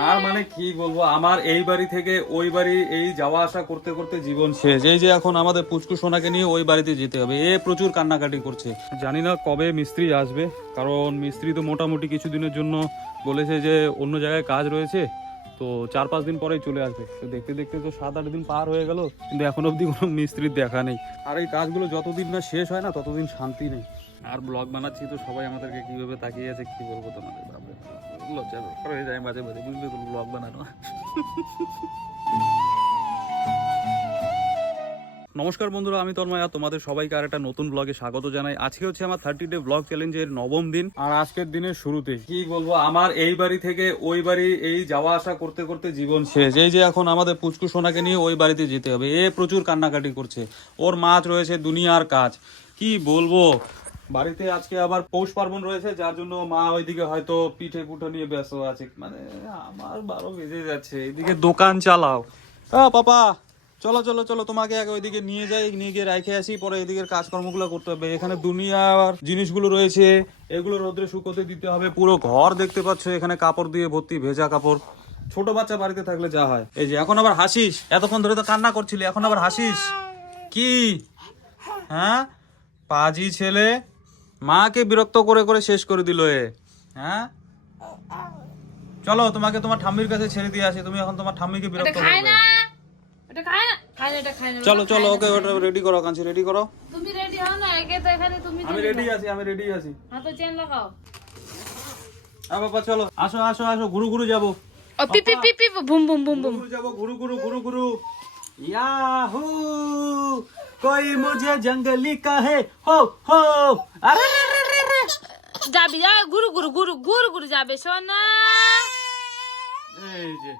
আর মানে কি বলবো, আমার এই বাড়ি থেকে ওই বাড়ি এই যাওয়া আসা করতে করতে জীবন শেষ। এই যে এখন আমাদের পুচকু সোনাকে নিয়ে ওই বাড়িতে যেতে হবে, এ প্রচুর কান্নাকাটি করছে। জানি না কবে মিস্ত্রি আসবে, কারণ মিস্ত্রি তো মোটামুটি কিছুদিনের জন্য বলেছে যে অন্য জায়গায় কাজ রয়েছে, তো 4-5 দিন পরেই চলে আসবে। তো দেখতে দেখতে তো 7-8 দিন পার হয়ে গেল, কিন্তু এখন অবধি কোনো মিস্ত্রির দেখা নেই। আর এই কাজগুলো যতদিন না শেষ হয় না ততদিন শান্তি নেই। আর ব্লগ বানাচ্ছি তো সবাই আমাদেরকে কিভাবে তাকিয়ে আছে কি বলবো তোমাদের, ভাববে লজ্জা হয়ে যায় মাঝে মাঝে, বুঝবে তো ব্লগ বানানো। নমস্কার বন্ধুরা, আমি তন্ময়, তোমাদের সবাইকে আর একটা নতুন ব্লগে স্বাগত জানাই। আজকে হচ্ছে আমার 30 ডে ব্লগ চ্যালেঞ্জের 9ম দিন। আর আজকের দিনের শুরুতে কি বলবো, আমার এই বাড়ি থেকে ওই বাড়ি এই যাওয়া আসা করতে করতে জীবন শেষ। এই যে এখন আমাদের পুচকু সোনাকে নিয়ে ওই বাড়িতে যেতে হবে, এ প্রচুর কান্নাকাটি করছে। ওর মাছ রয়েছে দুনিয়ার কাজ, কি বলবো। বাড়িতে আজকে আবার পৌষ পার্বণ রয়েছে, যার জন্য মা ওইদিকে হয়তো পিঠে পুঠো নিয়ে ব্যস্ত আছে। মানে আমার 12 বেজে যাচ্ছে, এইদিকে দোকান চালাও। পাপা চলো চলো চলো, তোমাকে আগে ওইদিকে নিয়ে যাই, নিয়ে গিয়ে রেখে আসি, পরে এদিকের কাজকর্মগুলো করতে হবে। এখানে দুনিয়ার জিনিসগুলো রয়েছে, এগুলো রোদ্রে শুকোতে দিতে হবে। পুরো ঘর দেখতে পাচ্ছ, এখানে কাপড় দিয়ে ভর্তি, ভেজা কাপড়। ছোট বাচ্চা বাড়িতে থাকলে যা হয়। এই যে এখন আবার হাসিস, এতক্ষণ ধরে তো কান্না করছিলি, এখন আবার হাসিস কি? হ্যাঁ, পাজি ছেলে, মাকে বিরক্ত করে করে শেষ করে দিল এ। হ্যাঁ চলো, তোমাকে তোমার ঠাম্মির কাছে ছেড়ে দিয়ে আসি, তুমি এখন তোমার ঠাম্মিকে বিরক্ত করবে। চলো চলো, ওকে ওটা রেডি করো, কাঞ্চি রেডি করো। তুমি রেডি হও না, একে তো এখানে তুমি আমি রেডি আছি, আমি রেডি আছি। হাতে চেন লাগাও। বাবা চলো, আসো আসো আসো, ঘুরু ঘুরু যাবো। ও পি পি পি পি বুম বুম বুম বুম। ঘুরু যাবো, ঘুরু ঘুরু ঘুরু ঘুরু। ইয়াহু कोई मुझे जंगली कहे हो हो। अरे যাবি যা, গুরু গুরু গুরু গুরু গুরু যাবে সোনা। এই যে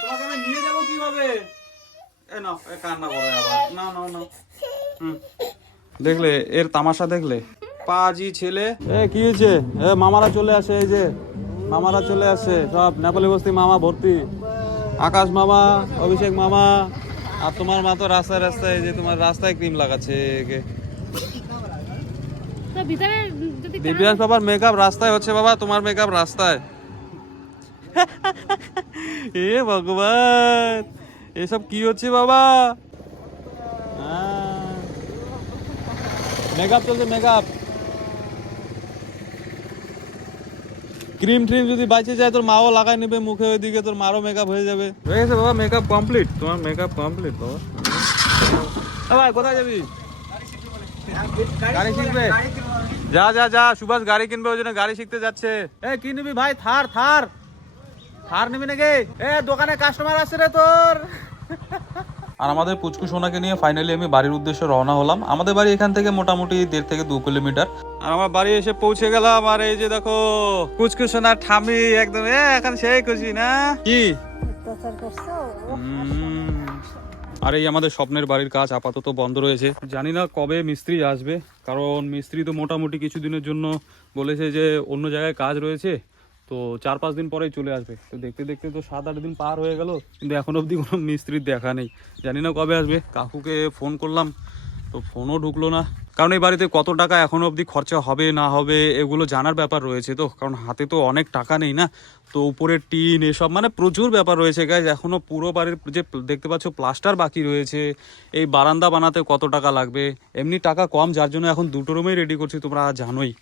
তোমাকে আমি নিয়ে যাবো কিভাবে? এ নাও, এ কান্না করে আবার। না না না, দেখলে এর তামাশা, দেখলে পাজি ছেলে। এ কি হয়েছে? এ মামারা চলে আসে, এই যে মামারা চলে আসে সব, নেপালি বস্তি মামা ভর্তি। আকাশ মামা, অভিষেক মামা, আর তোমার মা তো রাস্তায় রাস্তায়, এই যে তোমার রাস্তায় ক্রিম লাগাচ্ছে একে। তো ভিতরে যদি দিব্যাস বাবার মেকআপ রাস্তায় হচ্ছে, বাবা তোমার মেকআপ রাস্তায়। এ ভগবান, এসব কি হচ্ছে বাবা? মেকআপ চলছে, মেকআপ। ক্রিম ট্রিম যদি বাইচে যায় তোর মাও লাগাই নেবে মুখে, ওইদিকে তোর মারও মেকআপ হয়ে যাবে। হয়ে গেছে বাবা, মেকআপ কমপ্লিট, তোমার মেকআপ কমপ্লিট বাবা। ভাই কোথায় যাবি? গাড়ি শিখবে? যা যা যা, সুভাষ গাড়ি কিনবে, ওই জন্য গাড়ি শিখতে যাচ্ছে। এ কি নিবি ভাই? থার থার থার নিবি নাকি? এ দোকানে কাস্টমার আসছে রে তোর। আর আমাদের পুচকু সোনাকে নিয়ে ফাইনালি আমি বাড়ির উদ্দেশ্যে রওনা হলাম। আমাদের বাড়ি এখান থেকে মোটামুটি 1.5 থেকে 2 কিলোমিটার। আর আমার বাড়ি এসে পৌঁছে গেলাম, আর এই যে দেখো পুচকু সোনার ঠাম্মি একদম এখন সেই খুশি না কি? আর এই আমাদের স্বপ্নের বাড়ির কাজ আপাতত বন্ধ রয়েছে, জানি না কবে মিস্ত্রি আসবে, কারণ মিস্ত্রি তো মোটামুটি কিছুদিনের জন্য বলেছে যে অন্য জায়গায় কাজ রয়েছে, তো 4-5 দিন পরেই চলে আসবে। তো দেখতে দেখতে তো 7-8 দিন পার হয়ে গেল, কিন্তু এখন অবধি কোনো মিস্ত্রির দেখা নেই। জানি না কবে আসবে। কাকুকে ফোন করলাম তো ফোনও ঢুকলো না, কারণ এই বাড়িতে কত টাকা এখনো অবধি খরচা হবে না হবে এগুলো জানার ব্যাপার রয়েছে, তো কারণ হাতে তো অনেক টাকা নেই না। তো উপরের টিন এসব মানে প্রচুর ব্যাপার রয়েছে গাইজ। এখনও পুরো বাড়ির যে দেখতে পাচ্ছ প্লাস্টার বাকি রয়েছে, এই বারান্দা বানাতে কত টাকা লাগবে। এমনি টাকা কম, যার জন্য এখন 2টো রুমেই রেডি করছি, তোমরা জানোই।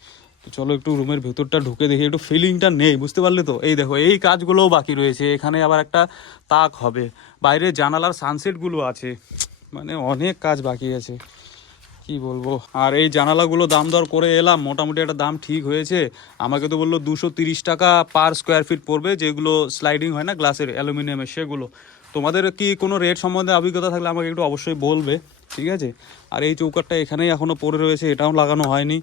তো চলো একটু রুমের ভেতরটা ঢুকে দেখি, একটু ফিলিংটা নেই, বুঝতে পারলে তো। এই দেখো এই কাজগুলোও বাকি রয়েছে, এখানে আবার একটা তাক হবে, বাইরে জানালার সানসেটগুলো আছে, মানে অনেক কাজ বাকি আছে, কি বলবো। আর এই জানালাগুলো দাম দর করে এলাম, মোটামুটি একটা দাম ঠিক হয়েছে। আমাকে তো বললো 230 টাকা পার স্কোয়ার ফিট পড়বে, যেগুলো স্লাইডিং হয় না গ্লাসের, অ্যালুমিনিয়ামের, সেগুলো। তোমাদের কি কোনো রেট সম্বন্ধে অভিজ্ঞতা থাকলে আমাকে একটু অবশ্যই বলবে, ঠিক আছে। আর এই চৌকাটটা এখানেই এখনও পড়ে রয়েছে, এটাও লাগানো হয়নি,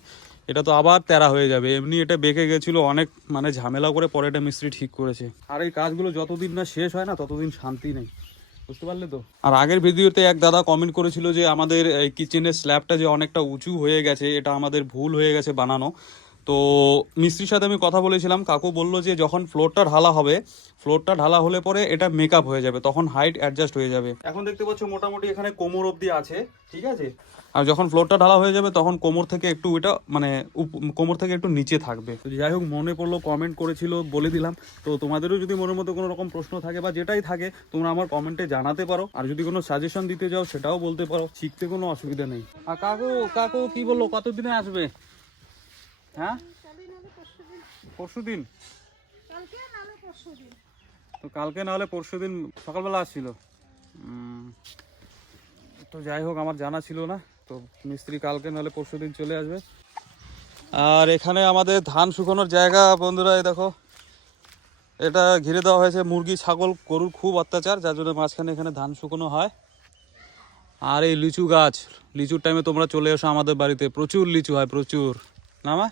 এটা তো আবার তেরা হয়ে যাবে। এমনি এটা বেঁকে গেছিলো অনেক, মানে ঝামেলা করে পরে এটা মিস্ত্রি ঠিক করেছে। আর এই কাজগুলো যতদিন না শেষ হয় না ততদিন শান্তি নেই, বুঝতে পারলে তো। আর আগের ভিডিওতে এক দাদা কমেন্ট করেছিল যে আমাদের এই কিচেনের স্ল্যাবটা যে অনেকটা উঁচু হয়ে গেছে, এটা আমাদের ভুল হয়ে গেছে বানানো। তো তো মিস্ত্রির সাথে আমি কথা বলেছিলাম, কাকু বললো যে যখন ফ্লোরটা ঢালা হবে, ফ্লোরটা ঢালা হলে পরে এটা মেকআপ হয়ে যাবে, তখন হাইট অ্যাডজাস্ট হয়ে যাবে। এখন দেখতে পাচ্ছ মোটামুটি এখানে কোমর অবধি আছে, ঠিক আছে। আর যখন ফ্লোরটা ঢালা হয়ে যাবে তখন কোমর থেকে একটু এটা মানে কোমর থেকে একটু নিচে থাকবে। তো যাই হোক, মনে পড়লো, কমেন্ট করেছিল, বলে দিলাম। তো তোমাদেরও যদি মনের মধ্যে কোনো রকম প্রশ্ন থাকে বা যেটাই থাকে তোমরা আমার কমেন্টে জানাতে পারো, আর যদি কোনো সাজেশন দিতে যাও সেটাও বলতে পারো, শিখতে কোনো অসুবিধা নেই। আর কাকু কাকু কি বললো, কতদিনে আসবে? হ্যাঁ, পরশুদিন। তো কালকে না হলে পরশুদিন সকালবেলা আসছিল। তো যাই হোক, আমার জানা ছিল না, তো মিস্ত্রি কালকে নাহলে পরশুদিন চলে আসবে। আর এখানে আমাদের ধান শুকানোর জায়গা বন্ধুরা, এই দেখো, এটা ঘিরে দেওয়া হয়েছে। মুরগি ছাগল গরুর খুব অত্যাচার, যার জন্য মাঝখানে এখানে ধান শুকানো হয়। আর এই লিচু গাছ, লিচুর টাইমে তোমরা চলে এসো আমাদের বাড়িতে, প্রচুর লিচু হয়, প্রচুর। না মা?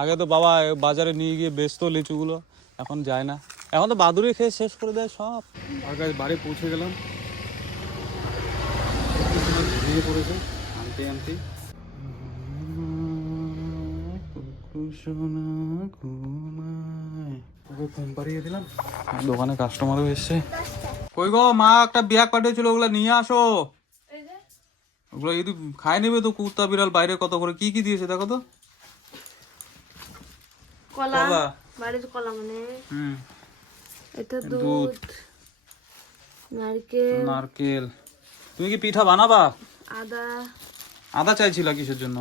আগে তো বাবা বাজারে নিয়ে গিয়ে বেচতো লিচুগুলো, এখন যায় না, এখন তো বাদুড়ি খেয়ে শেষ করে দেয় সব। আর গাছ বাড়ি পৌঁছে গেলাম, ভেঙে পড়েছে আনতে আনতে। দিলাম, দোকানে কাস্টমারও এসছে। কই গো মা, একটা ব্যাগ পাঠিয়েছিল, ওগুলো নিয়ে আসো। ওগুলো যদি খায় নেবে তো, কুত্তা বিড়াল বাইরে কত করে কি কি দিয়েছে দেখো তো। কলা, বাড়ির কলা, মানে এটা দুধ, নারকেল। নারকেল। তুমি কি পিঠা বানাবা? আদা। আদা চাইছিল কিসের জন্য?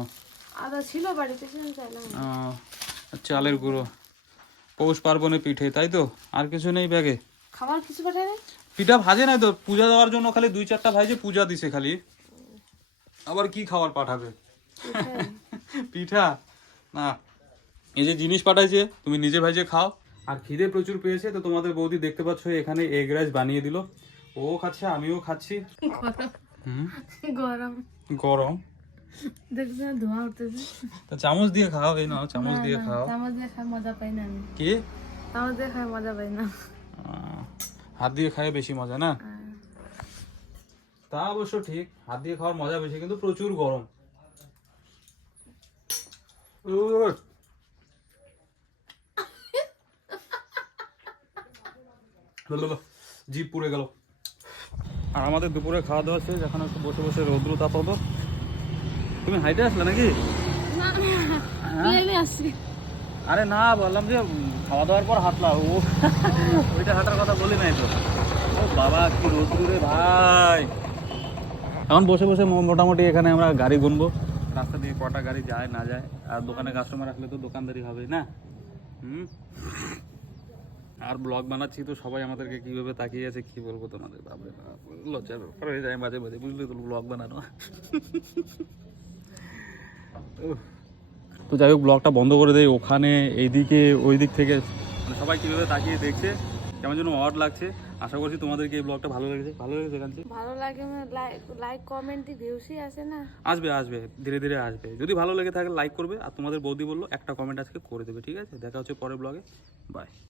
আদা ছিল বাড়িতে, চাইলাম। চালের গুঁড়ো, পৌষ পার্বণে পিঠে, তাই তো? আর কিছু নেই ব্যাগে? খাবার কিছু পাঠায়? পিঠা ভাজে নাই তো, পূজা দেওয়ার জন্য খালি 2-4টা ভাইজে পূজা দিছে খালি। আবার কি খাবার পাঠাবে? পিঠা না, এই যে জিনিস পাঠাইছে তুমি নিজে ভাইজে খাও। আর খিদে প্রচুর পেয়েছে, তো তোমাদের বৌদি দেখতে পাচ্ছ এখানে এগ রাইস বানিয়ে দিল, ও খাচ্ছে আমিও খাচ্ছি। গরম গরম দেখছো, ধোঁয়া উঠতেছে। তা চামচ দিয়ে খাও, এই নাও চামচ দিয়ে খাও। চামচ দিয়ে খাই মজা পাই না আমি। কি? চামচ দিয়ে খাই মজা পাই না। হাত দিয়ে খায় বেশি মজা না? তা অবশ্য ঠিক, হাত দিয়ে খাওয়ার মজা বেশি, কিন্তু প্রচুর গরম। জিভ পুড়ে গেল। আর আমাদের দুপুরে খাওয়া দাওয়া শেষ, এখন একটু বসে বসে রৌদ্র তাপাবো। তুমি হাইটে আসলে নাকি? আরে না, বললাম যে খাওয়া দাওয়ার পর হাঁটলা, ও ওইটা হাঁটার কথা বলি নাই তো। ও বাবা, কি রৌদ্র রে ভাই। এখন বসে বসে মোটামুটি এখানে আমরা গাড়ি গুনবো, রাস্তা দিয়ে কটা গাড়ি যায় না যায়। আর দোকানে কাস্টমার আসলে তো দোকানদারি হবে না। আর ব্লগ বানাচ্ছি তো সবাই আমাদেরকে কিভাবে তাকিয়ে আছে কি বলবো তোমাদের, বাপরে বাপ, লজ্জার ব্যাপার হয়ে যায় মাঝে মাঝে, বুঝলি তো, ব্লগ বানানো। তো যাই হোক, ব্লগটা বন্ধ করে দেয়। ওখানে এইদিকে ওই দিক থেকে মানে সবাই কিভাবে তাকিয়ে দেখছে, কেমন যেন অড লাগছে। আশা করছি তোমাদেরকে এই ব্লগটা ভালো লেগেছে। ভালো লেগেছে কাঞ্চি? ভালো লাগে, লাইক কমেন্ট ভিউসই আসে না। আসবে আসবে, ধীরে ধীরে আসবে। যদি ভালো লেগে থাকে লাইক করবে, আর তোমাদের বৌদি বললো একটা কমেন্ট আজকে করে দেবে, ঠিক আছে? দেখা হচ্ছে পরের ব্লগে, বাই।